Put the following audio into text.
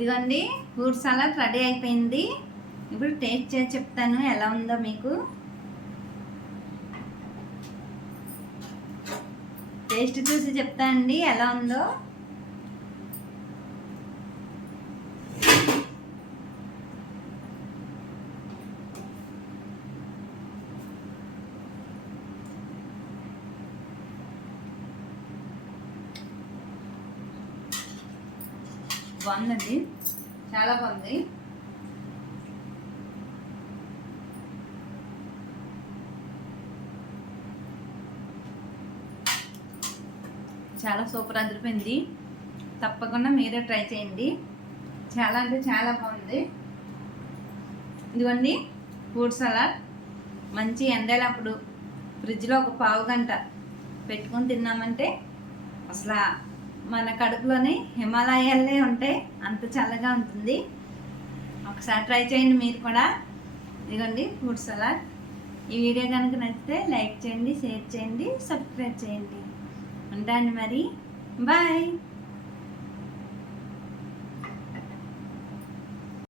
ఇదిగోండి fruit salad ready అయిపోయింది. ఇప్పుడు టేస్ట్ చేసి చెప్తాను ఎలా ఉందో మీకు. టేస్ట్ చూసి చెప్తా అండి ఎలా ఉందో. బాగుందండి, చాలా బాగుంది. చాలా సూపర్ అదిరిపోయింది. తప్పకుండా మీరే ట్రై చేయండి. చాలా అంటే చాలా బాగుంది. ఇదిగోండి ఫ్రూట్ సలాడ్. మంచి ఎండలప్పుడు ఫ్రిడ్జ్లో ఒక పావు గంట పెట్టుకొని తిన్నామంటే అసలు మన కడుపులోని హిమాలయాలే ఉంటాయి, అంత చల్లగా ఉంటుంది. ఒకసారి ట్రై చేయండి మీరు కూడా. ఇదిగోండి ఫ్రూట్ సలాడ్. ఈ వీడియో కనుక నచ్చితే లైక్ చేయండి, షేర్ చేయండి, సబ్స్క్రైబ్ చేయండి. ఉంటాను మరి, బాయ్.